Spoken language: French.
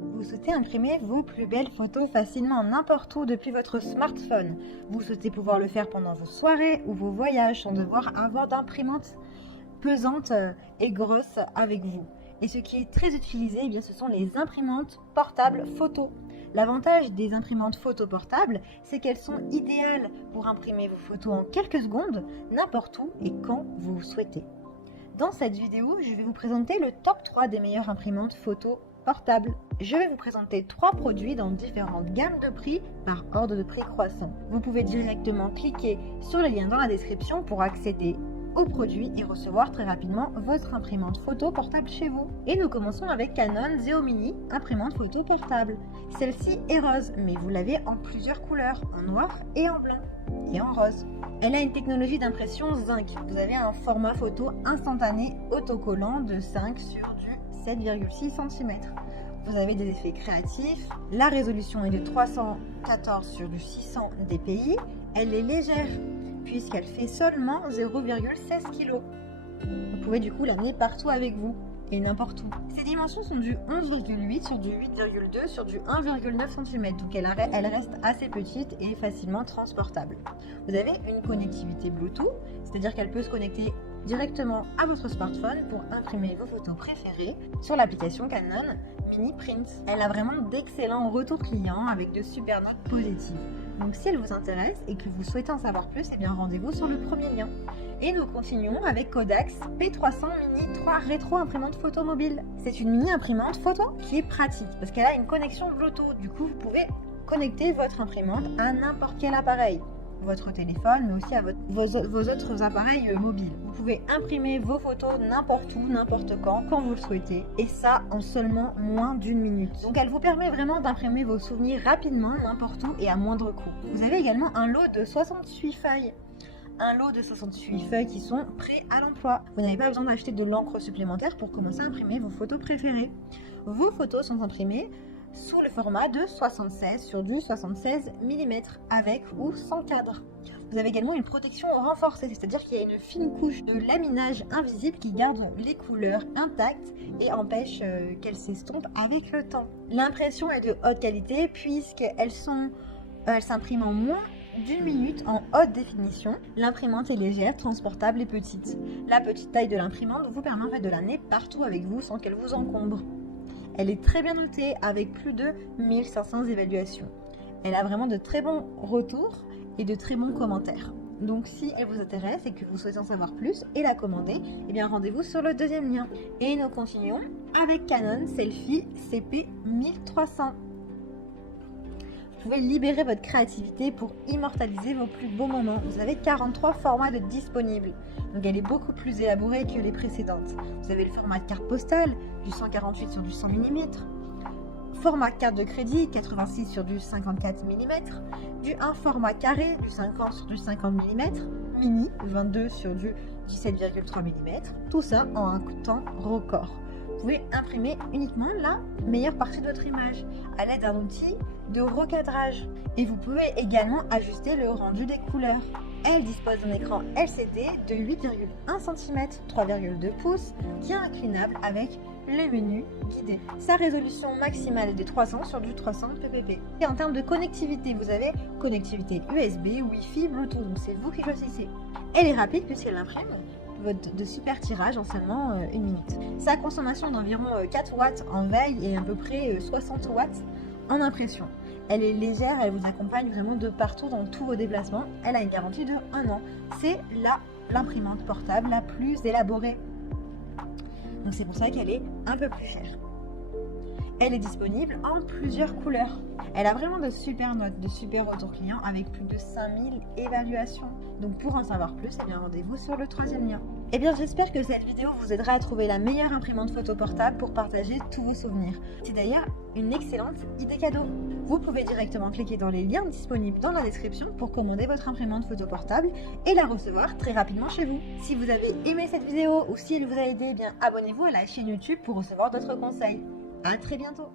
Vous souhaitez imprimer vos plus belles photos facilement n'importe où depuis votre smartphone. Vous souhaitez pouvoir le faire pendant vos soirées ou vos voyages sans devoir avoir d'imprimante pesante et grosse avec vous. Et ce qui est très utilisé, eh bien, ce sont les imprimantes portables photo. L'avantage des imprimantes photo portables, c'est qu'elles sont idéales pour imprimer vos photos en quelques secondes, n'importe où et quand vous souhaitez. Dans cette vidéo, je vais vous présenter le top 3 des meilleures imprimantes photo portables. Je vais vous présenter 3 produits dans différentes gammes de prix par ordre de prix croissant. Vous pouvez directement cliquer sur le lien dans la description pour accéder aux produits et recevoir très rapidement votre imprimante photo portable chez vous. Et nous commençons avec Canon Zeo Mini imprimante photo portable. Celle-ci est rose, mais vous l'avez en plusieurs couleurs, en noir et en blanc et en rose. Elle a une technologie d'impression zinc. Vous avez un format photo instantané autocollant de 5 sur du 7,6 cm. Vous avez des effets créatifs. La résolution est de 314 sur du 600 dpi. Elle est légère puisqu'elle fait seulement 0,16 kg. Vous pouvez du coup l'amener partout avec vous et n'importe où. Ses dimensions sont du 11,8 sur du 8,2 sur du 1,9 cm, donc elle reste assez petite et facilement transportable. Vous avez une connectivité Bluetooth, c'est-à-dire qu'elle peut se connecter directement à votre smartphone pour imprimer vos photos préférées sur l'application Canon Mini Print. Elle a vraiment d'excellents retours clients avec de super notes positives. Donc si elle vous intéresse et que vous souhaitez en savoir plus, eh bien rendez-vous sur le premier lien. Et nous continuons avec Kodak P300 Mini 3 Rétro imprimante photo mobile. C'est une mini imprimante photo qui est pratique parce qu'elle a une connexion Bluetooth. Du coup, vous pouvez connecter votre imprimante à n'importe quel appareil. Votre téléphone, mais aussi à vos autres appareils mobiles. Vous pouvez imprimer vos photos n'importe où, n'importe quand vous le souhaitez. Et ça en seulement moins d'une minute. Donc elle vous permet vraiment d'imprimer vos souvenirs rapidement, n'importe où et à moindre coût. Vous avez également un lot de 68 feuilles. Un lot de 68 feuilles qui sont prêts à l'emploi. Vous n'avez pas besoin d'acheter de l'encre supplémentaire pour commencer à imprimer vos photos préférées. Vos photos sont imprimées sous le format de 76 sur du 76 mm avec ou sans cadre. Vous avez également une protection renforcée, c'est-à-dire qu'il y a une fine couche de laminage invisible qui garde les couleurs intactes et empêche qu'elles s'estompent avec le temps. L'impression est de haute qualité puisqu'elles s'impriment en moins d'une minute en haute définition. L'imprimante est légère, transportable et petite. La petite taille de l'imprimante vous permet en fait de l'amener partout avec vous sans qu'elle vous encombre. Elle est très bien notée avec plus de 1500 évaluations. Elle a vraiment de très bons retours et de très bons commentaires. Donc si elle vous intéresse et que vous souhaitez en savoir plus et la commander, eh bien rendez-vous sur le deuxième lien. Et nous continuons avec Canon Selphy CP1300. Vous pouvez libérer votre créativité pour immortaliser vos plus beaux moments. Vous avez 43 formats de disponibles. Donc elle est beaucoup plus élaborée que les précédentes. Vous avez le format de carte postale, du 148 sur du 100 mm, format carte de crédit, 86 sur du 54 mm, du 1 format carré, du 50 sur du 50 mm, mini, 22 sur du 17,3 mm, tout ça en un temps record. Vous pouvez imprimer uniquement la meilleure partie de votre image à l'aide d'un outil de recadrage. Et vous pouvez également ajuster le rendu des couleurs. Elle dispose d'un écran LCD de 8,1 cm, 3,2 pouces, qui est inclinable avec le menu guidé. Sa résolution maximale est de 300 sur du 300 ppp. Et en termes de connectivité, vous avez connectivité USB, Wi-Fi, Bluetooth, donc c'est vous qui choisissez. Elle est rapide puisqu'elle imprime de super tirages en seulement une minute. Sa consommation d'environ 4 watts en veille et à peu près 60 watts en impression. Elle est légère, elle vous accompagne vraiment de partout dans tous vos déplacements. Elle a une garantie de 1 an. C'est l'imprimante portable la plus élaborée. Donc c'est pour ça qu'elle est un peu plus chère. Elle est disponible en plusieurs couleurs. Elle a vraiment de super notes, de super retours clients avec plus de 5000 évaluations. Donc pour en savoir plus, eh bien rendez-vous sur le troisième lien. Eh bien j'espère que cette vidéo vous aidera à trouver la meilleure imprimante photo portable pour partager tous vos souvenirs. C'est d'ailleurs une excellente idée cadeau. Vous pouvez directement cliquer dans les liens disponibles dans la description pour commander votre imprimante photo portable et la recevoir très rapidement chez vous. Si vous avez aimé cette vidéo ou si elle vous a aidé, eh bien abonnez-vous à la chaîne YouTube pour recevoir d'autres conseils. À très bientôt.